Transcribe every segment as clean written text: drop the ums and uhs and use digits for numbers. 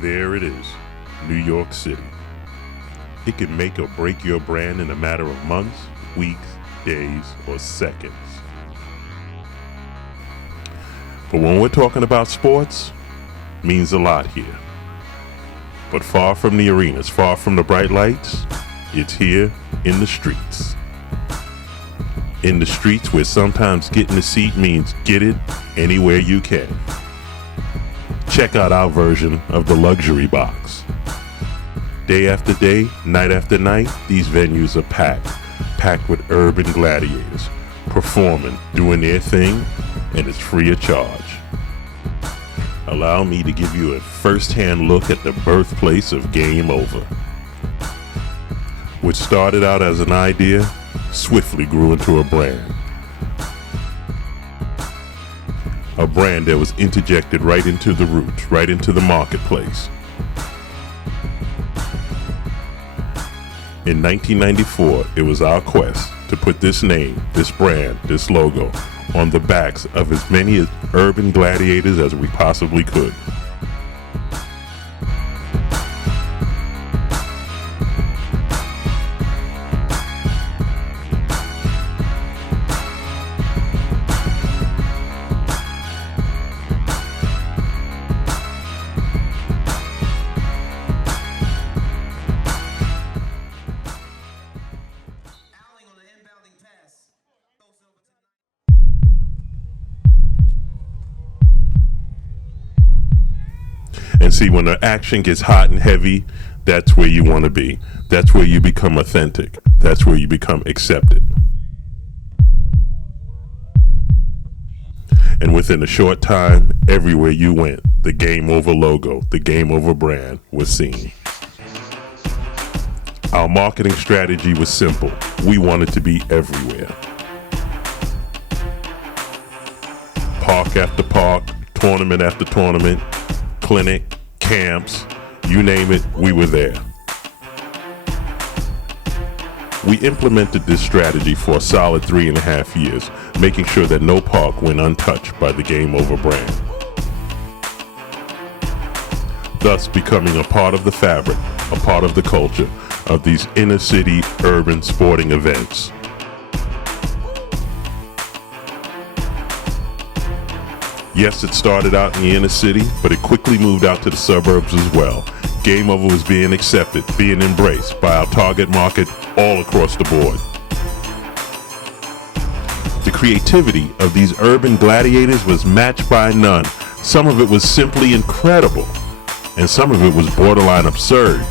There it is, New York City. It can make or break your brand in a matter of months, weeks, days, or seconds. But when we're talking about sports, it means a lot here. But far from the arenas, far from the bright lights, it's here in the streets. In the streets where sometimes getting a seat means get it anywhere you can. Check out our version of the luxury box. Day after day, night after night, these venues are packed with urban gladiators, performing, doing their thing, and it's free of charge. Allow me to give you a first-hand look at the birthplace of Game Over. Which started out as an idea, swiftly grew into a brand. A brand that was interjected right into the roots, right into the marketplace. In 1994, it was our quest to put this name, this brand, this logo on the backs of as many urban gladiators as we possibly could. And see, when the action gets hot and heavy, that's where you want to be. That's where you become authentic. That's where you become accepted. And within a short time, everywhere you went, the Game Over logo, the Game Over brand was seen. Our marketing strategy was simple. We wanted to be everywhere. Park after park, tournament after tournament, clinic, camps, you name it, we were there. We implemented this strategy for a solid 3.5 years, making sure that no park went untouched by the Game Over brand. Thus becoming a part of the fabric, a part of the culture of these inner city urban sporting events. Yes, it started out in the inner city, but it quickly moved out to the suburbs as well. Game Over was being accepted, being embraced by our target market all across the board. The creativity of these urban gladiators was matched by none. Some of it was simply incredible, and some of it was borderline absurd.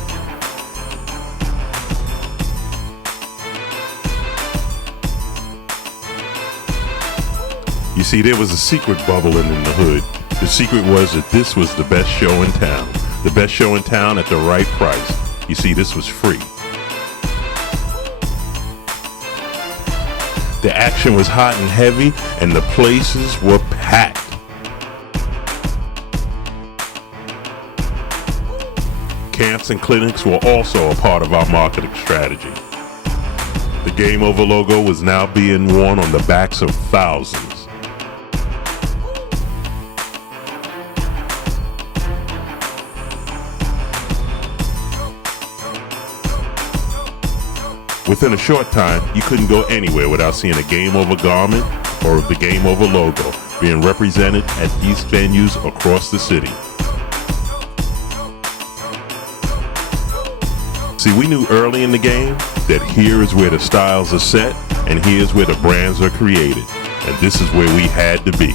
You see, there was a secret bubbling in the hood. The secret was that this was the best show in town. The best show in town at the right price. You see, this was free. The action was hot and heavy, and the places were packed. Camps and clinics were also a part of our marketing strategy. The Game Over logo was now being worn on the backs of thousands. Within a short time, you couldn't go anywhere without seeing a Game Over garment or the Game Over logo being represented at these venues across the city. See, we knew early in the game that here is where the styles are set and here's where the brands are created. And this is where we had to be.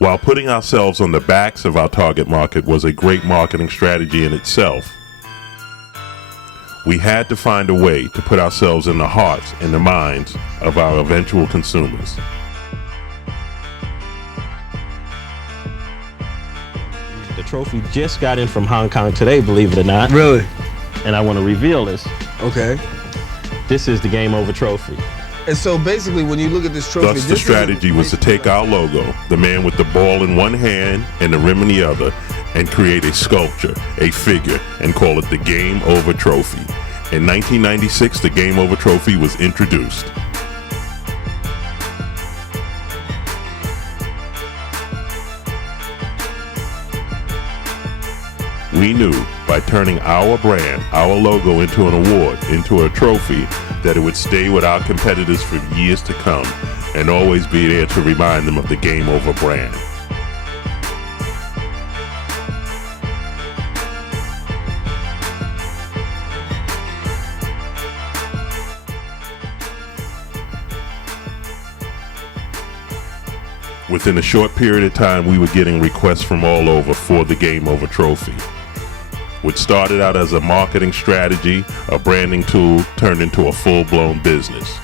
While putting ourselves on the backs of our target market was a great marketing strategy in itself, we had to find a way to put ourselves in the hearts and the minds of our eventual consumers. The trophy just got in from Hong Kong today, believe it or not. Really? And I want to reveal this. Okay. This is the Game Over trophy. And so basically, when you look at this trophy, Thus, the strategy was to take our logo, the man with the ball in one hand and the rim in the other, and create a sculpture, a figure, and call it the Game Over Trophy. In 1996, the Game Over Trophy was introduced. We knew by turning our brand, our logo into an award, into a trophy, that it would stay with our competitors for years to come and always be there to remind them of the Game Over brand. Within a short period of time, we were getting requests from all over for the Game Over trophy, which started out as a marketing strategy, a branding tool, turned into a full-blown business.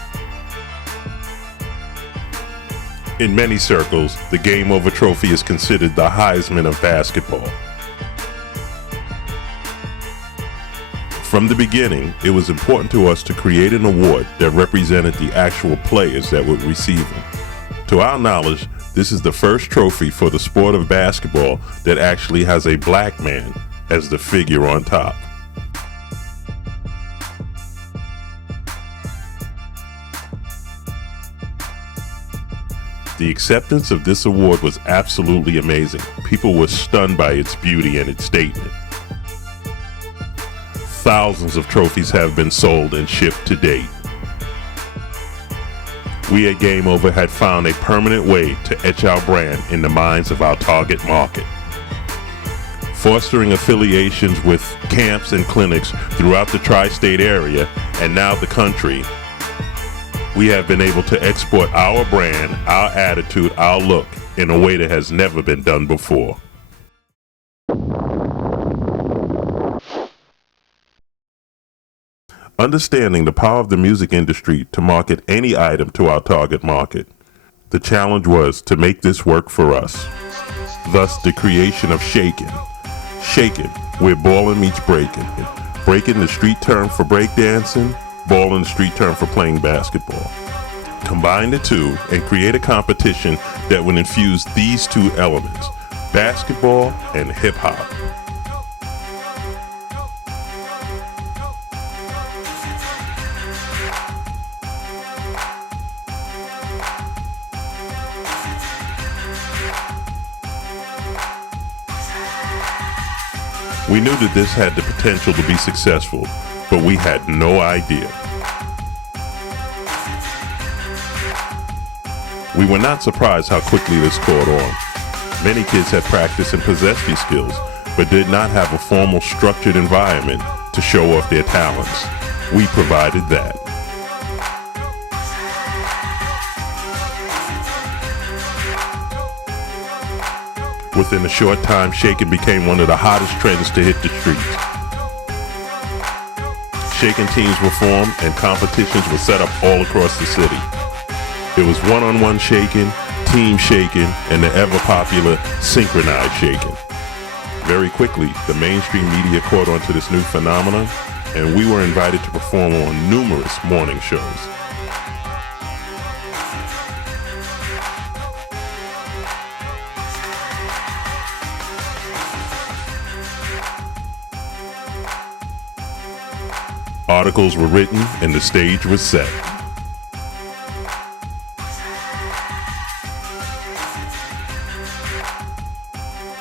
In many circles, the Game Over trophy is considered the Heisman of basketball. From the beginning, it was important to us to create an award that represented the actual players that would receive them. To our knowledge, this is the first trophy for the sport of basketball that actually has a black man as the figure on top. The acceptance of this award was absolutely amazing. People were stunned by its beauty and its statement. Thousands of trophies have been sold and shipped to date. We at Game Over had found a permanent way to etch our brand in the minds of our target market. Fostering affiliations with camps and clinics throughout the tri-state area and now the country, we have been able to export our brand, our attitude, our look in a way that has never been done before. Understanding the power of the music industry to market any item to our target market, the challenge was to make this work for us. Thus, the creation of Shakin'. Shakin', where ballin' meets breakin'. Breakin' the street term for breakdancing, ballin' the street term for playing basketball. Combine the two and create a competition that would infuse these two elements, basketball and hip-hop. We knew that this had the potential to be successful, but we had no idea. We were not surprised how quickly this caught on. Many kids had practiced and possessed these skills, but did not have a formal, structured environment to show off their talents. We provided that. Within a short time, Shakin' became one of the hottest trends to hit the streets. Shakin' teams were formed and competitions were set up all across the city. It was one-on-one Shakin', team Shakin', and the ever-popular synchronized Shakin'. Very quickly, the mainstream media caught on to this new phenomenon, and we were invited to perform on numerous morning shows. Articles were written and the stage was set.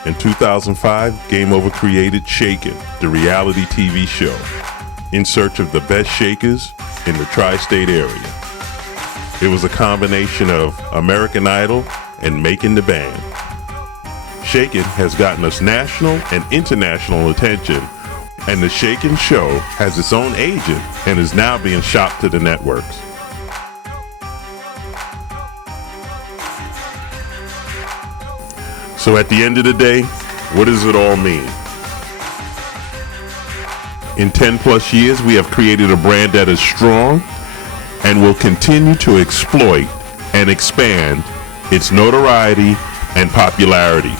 In 2005, Game Over created Shakin', the reality TV show, in search of the best shakers in the tri-state area. It was a combination of American Idol and Making the Band. Shakin' has gotten us national and international attention, and the Shakin' show has its own agent and is now being shopped to the networks. So at the end of the day, what does it all mean? In 10 plus years, we have created a brand that is strong and will continue to exploit and expand its notoriety and popularity.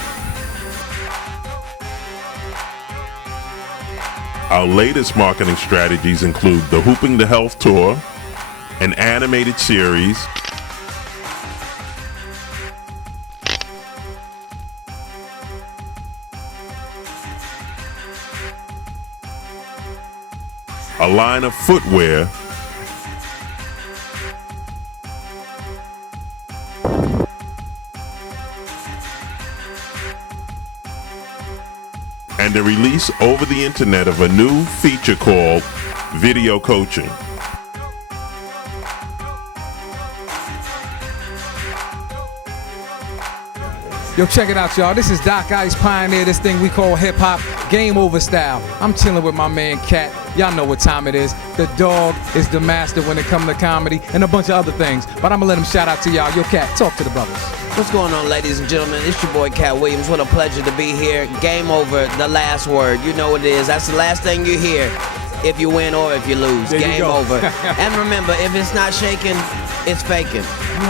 Our latest marketing strategies include the Hooping to Health Tour, an animated series, a line of footwear, and the release over the internet of a new feature called Video Coaching. Yo, check it out, y'all. This is Doc Ice, pioneer this thing we call hip-hop, game over style. I'm chilling with my man, Cat. Y'all know what time it is. The dog is the master when it comes to comedy and a bunch of other things. But I'm going to let him shout out to y'all. Yo, Cat, talk to the brothers. What's going on, ladies and gentlemen? It's your boy, Cat Williams. What a pleasure to be here. Game over, the last word. You know what it is. That's the last thing you hear if you win or if you lose. There you Game go. over. And remember, if it's not shaking, it's faking.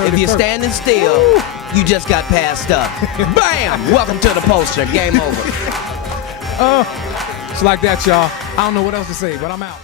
If you're standing still, you just got passed up. Bam! Welcome to the poster. Game over. It's like that, y'all. I don't know what else to say, but I'm out.